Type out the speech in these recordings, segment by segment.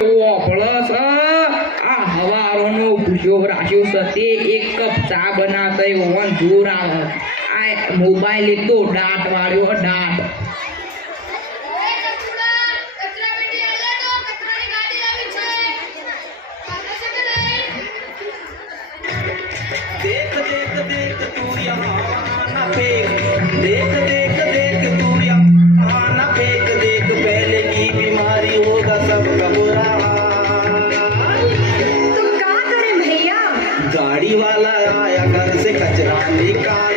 Plus આ હવારોનો ભૂસ્યો રાખ્યો છે તે એક કપ ચા બનાવતા ઓવન જોર આવે આ મોબાઈલ એક તો દાંત વાળ્યો દાંત देख देख देख तू यहाँ ना फेंक देख देख देख तू यहाँ ना फेंक देख पहले की बीमारी होगा सबका बुरा तुम कहाँ करे भैया? गाड़ी वाला आया घर से कचरा निकाल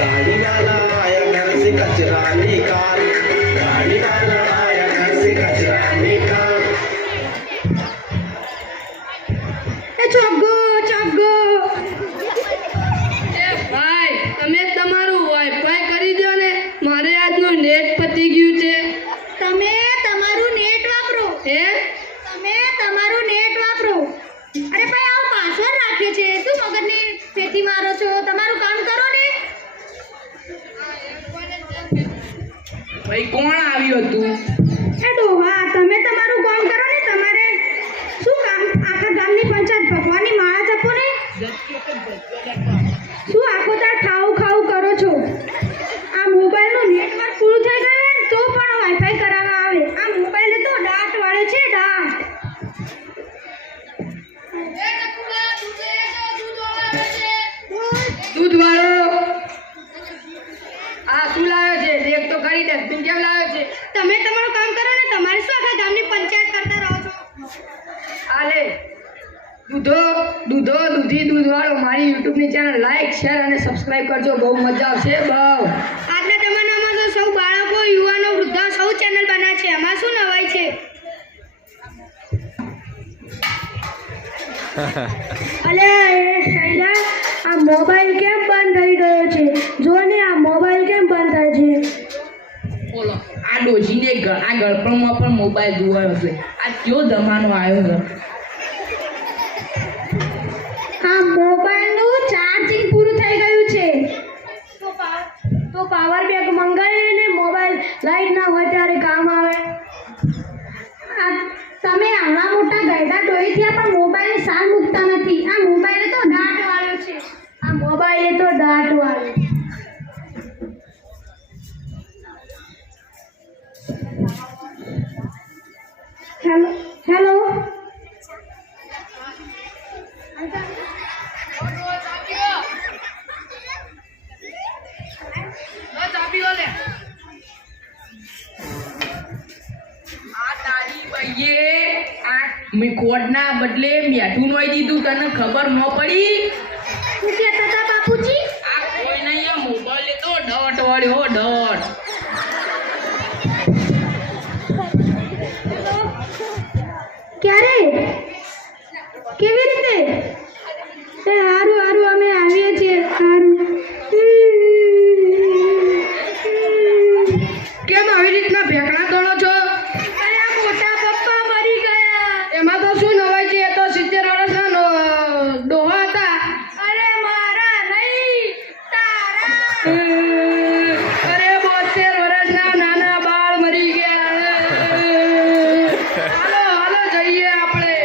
गाड़ी वाला आया घर से कचरा निकाल गाड़ी वाला आया घर से कचरा निकाल चौगो चौगो ભાઈ તમે તમારું વાઈફાઈ કરી દો ને મારે આજનું નેટ પતી ગયું છે તમે તમારું નેટ વાપરો હે તમે તમારું નેટ વાપરો અરે ભાઈ આવો પાસવર્ડ રાખે છે શું મગજની ફેથી મારો છો તમારું કામ કરો ને ભાઈ કોણ આવ્યું હતું એ ડોહા તમે તમારું કામ કરો ને તમારે શું કામ આખા ગામની પંચાયત ભગવાનની માળા જપો ને શું આખો તાર ખાવું ખાવું કરો છો આ મોબાઈલનું નેટવર્ક પૂરું થઈ ગયું ને તો પણ વાઈફાઈ કરાવવા આવે આ મોબાઈલે તો દાંત વાળે છે દાંત દૂધ વાળો આ શું લાવ્યો છે દેખ તો ખરી ડસ્ટબિન કેમ લાવ્યો છે તમે તમારું કામ કરો ને તમારે શું આખા ગામની પંચાયત કરતા રહો છો આ લે દૂધી દૂધ વાળો મારી યુટ્યુબની ચેનલ લાઈક શેર અને સબસ્ક્રાઇબ કરજો બહુ મજા આવશે બહુ આજના જમાનામાં તો સૌ બાળકો યુવાનો વૃદ્ધો સૌ ચેનલ બનાવે છે એમાં શું નવાઈ છે અલે શૈલા આ મોબાઈલ કેમ બંધ થઈ ગયો છે જો ને આ મોબાઈલ કેમ બંધ થાય છે બોલો આ ડોશીને આ ગળપણમાં પણ મોબાઈલ જોવાનો છે આ કયો જમાનો આવ્યો છે આ મોબાઈલનું ચાર્જિંગ પૂરું થઈ ગયું છે તો પાવર બેંક મંગાવીને મોબાઈલ લાઈટ ના હોય ત્યારે કામ આવે આ તમે આવા મોટા ગયડા ડોહી થયા પણ મોબાઈલને સાલ મૂકતા નથી આ મોબાઈલે તો દાંત વાળ્યો છે આ મોબાઈલે તો દાંત વાળ્યો હેલો હેલો કોડના બદલે મેઠું નોઈ દીધું તને ખબર ન પડી શું કહેતા હતા બાપુજી આ કોઈ નહીં આ મોબાઈલ તો ડટ વાળ્યો ડટ ક્યારે કેવી રીતે એ હારું હારું અમે આવીએ છીએ હારું કેમ આવી રીતના ભેકડા દોડો છો અરે આ મોટા પપ્પા મરી ગયા એમાં તો શું નવાઈ છે એ તો 70 વર્ષના ડોહા હતા અરે મારા નહીં તારા અરે 72 વર્ષના નાના બાળ મરી ગયા હાલો હાલો જઈએ આપણે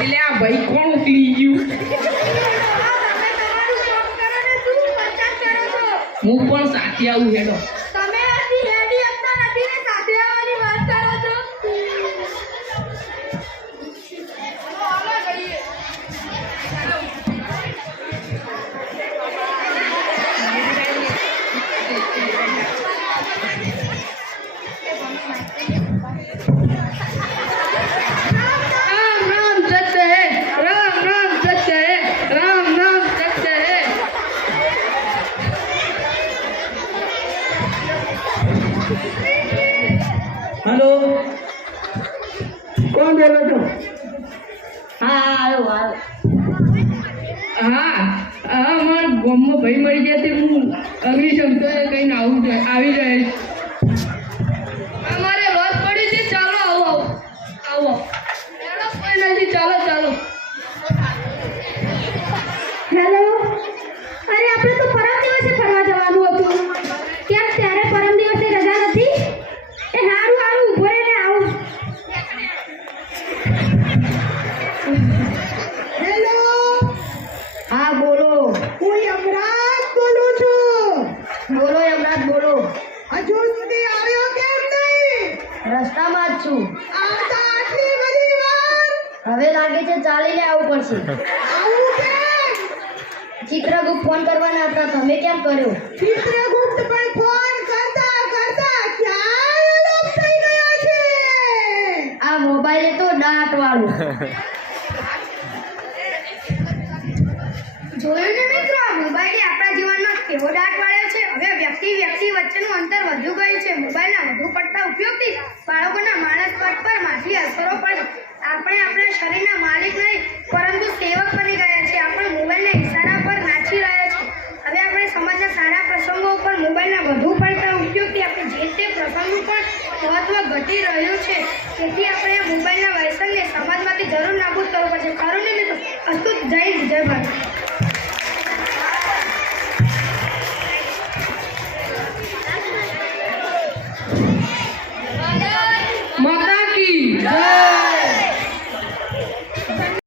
એટલે આ ભાઈ કોણ ઉકલી ગયું તમે તમારું કામ કરો ને શું પંચાયત કરો છો હું પણ સાથે આવું હેડો તમે હજી રેડી હતા નથી ને સાથે આવવાની વાત કરો છો હાલો જઈએ राम राम सत्य है राम राम सत्य है राम राम सत्य है हेलो कौन बोलो तो हाँ आयो आयो हाँ અમારા ગામમાં ભાઈ મળી ગયા તે હું અગ્નિશમતો કહીને આવી જાય અમારે વાત પડી છે ચાલો આવો આવો આવો કોઈ નથી ચાલો ચાલો હેલો અરે આપણે તો પરમ દિવસે ફરવા જવાનું હતું કેમ ત્યારે પરમ દિવસે રજા નથી એ હારું હારું ઊભો રહીને આવું છું આવતા આટલી બધી વાર હવે લાગે છે ચાલીને આવવું પડશે આવું કેમ ચિત્રગુપ્ત ફોન કરવાના હતા તમે કેમ કર્યો ચિત્રગુપ્ત પણ ફોન કરતા કરતા ક્યાં લોપ થઈ ગયા છે આ મોબાઈલ તો દાંત વાળું જોયું ને મિત્રો આ મોબાઈલે આપણા જીવનમાં કેવો દાટ વાળ્યો છે હવે વ્યક્તિ વચ્ચેનું અંતર વધુ ગયું છે મોબાઈલના વધુ પડતા ઉપયોગથી બાળકોના માનસ પર માઠી અસરો પડે આપણે આપણા શરીરના માલિક નહીં પરંતુ સેવક બની ગયા છે આપણે મોબાઈલના ઈશારા પર નાચી રહ્યા છે હવે આપણે સમાજના સારા પ્રસંગો ઉપર મોબાઈલના વધુ પડતા ઉપયોગથી આપણે જે તે પ્રસંગનું પણ મહત્વ ઘટી રહ્યું છે તેથી આપણે આ મોબાઈલ